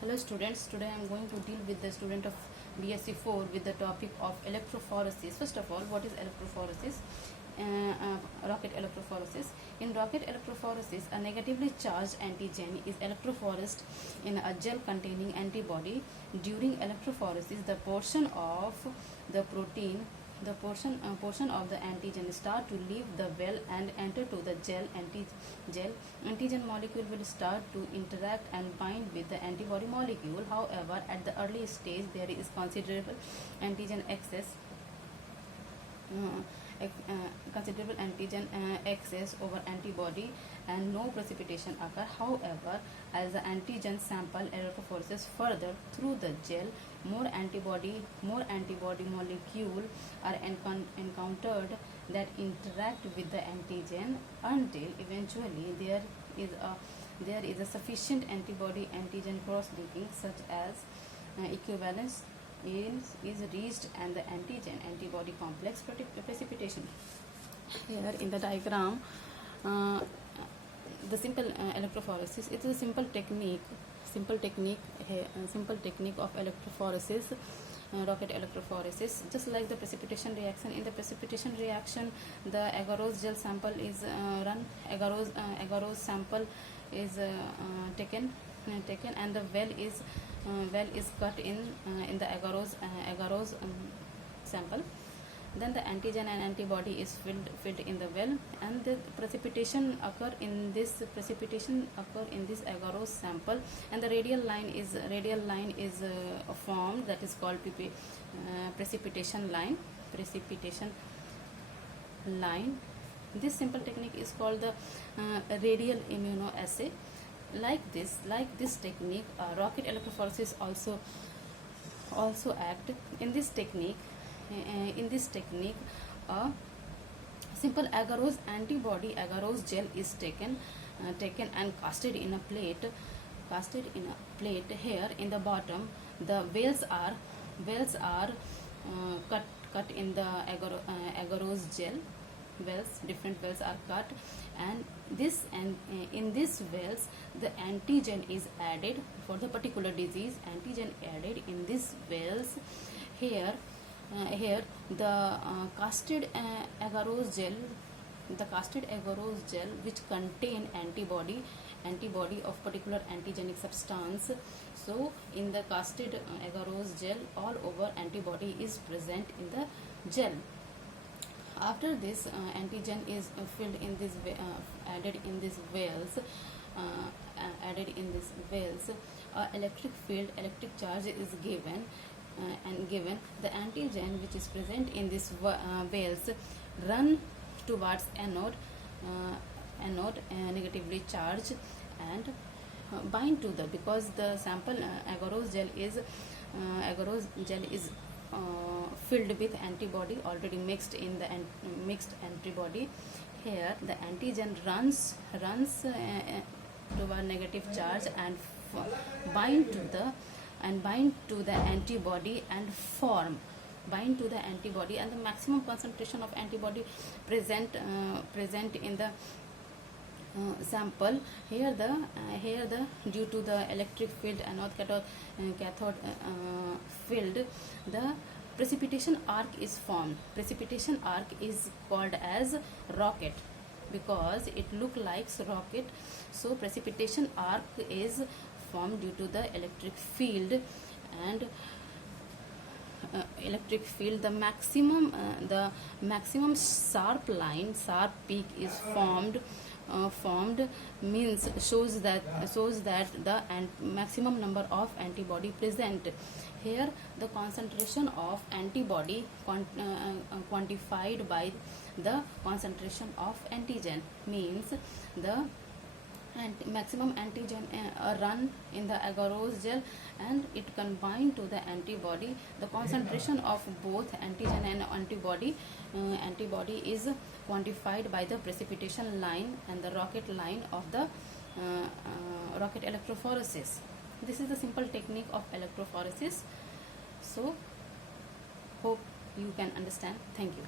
Hello students, today I am going to deal with the student of BSc 4 with the topic of electrophoresis. First of all, what is electrophoresis? Rocket electrophoresis. In rocket electrophoresis, a negatively charged antigen is electrophoresed in a gel containing antibody. During electrophoresis, the portion of the protein portion of the antigen start to leave the well and enter to the gel. Antigen molecule will start to interact and bind with the antibody molecule. However, at the early stage there is considerable antigen excess over antibody and no precipitation occur. However, as the antigen sample electrophoreses further through the gel, more antibody molecule are encountered that interact with the antigen until eventually there is a sufficient antibody antigen cross linking such as equivalence is reached and the antigen antibody complex precipitation. Here in the diagram, the simple electrophoresis, it is a simple technique of electrophoresis, rocket electrophoresis. Just like the precipitation reaction, in the precipitation reaction the agarose gel sample is agarose sample is taken and the well is cut in the agarose sample. Then the antigen and antibody is filled in the well, and the precipitation occur in this agarose sample, and the radial line is formed, that is called precipitation line. This simple technique is called the radial immunoassay. Like this technique, rocket electrophoresis also act. In this technique, a simple agarose gel is taken and casted in a plate. Here in the bottom, the wells are cut in the agarose gel. Different wells are cut, and in this wells the antigen is added for the particular disease. Antigen added in this wells. Here the casted agarose gel which contain antibody of particular antigenic substance. So in the casted agarose gel, all over antibody is present in the gel. After this, antigen is filled in this added in these wells. Electric charge is given, the antigen which is present in this wells run towards anode negatively charged, and bind to the, because the sample agarose gel is filled with antibody already mixed in the mixed antibody. Here the antigen runs toward negative charge and bind to the antibody and and the maximum concentration of antibody present in the sample. Here the due to the electric field, anode cathode field, the precipitation arc is formed. Precipitation arc is called as rocket because it look like rocket. So precipitation arc is formed due to the electric field, and the maximum sharp peak is formed means shows that the maximum number of antibody present. Here the concentration of antibody quantified by the concentration of antigen means the maximum antigen run in the agarose gel and it can bind to the antibody. The concentration of both antigen and antibody is quantified by the precipitation line and the rocket line of the rocket electrophoresis. This is the simple technique of electrophoresis. So hope you can understand. Thank you.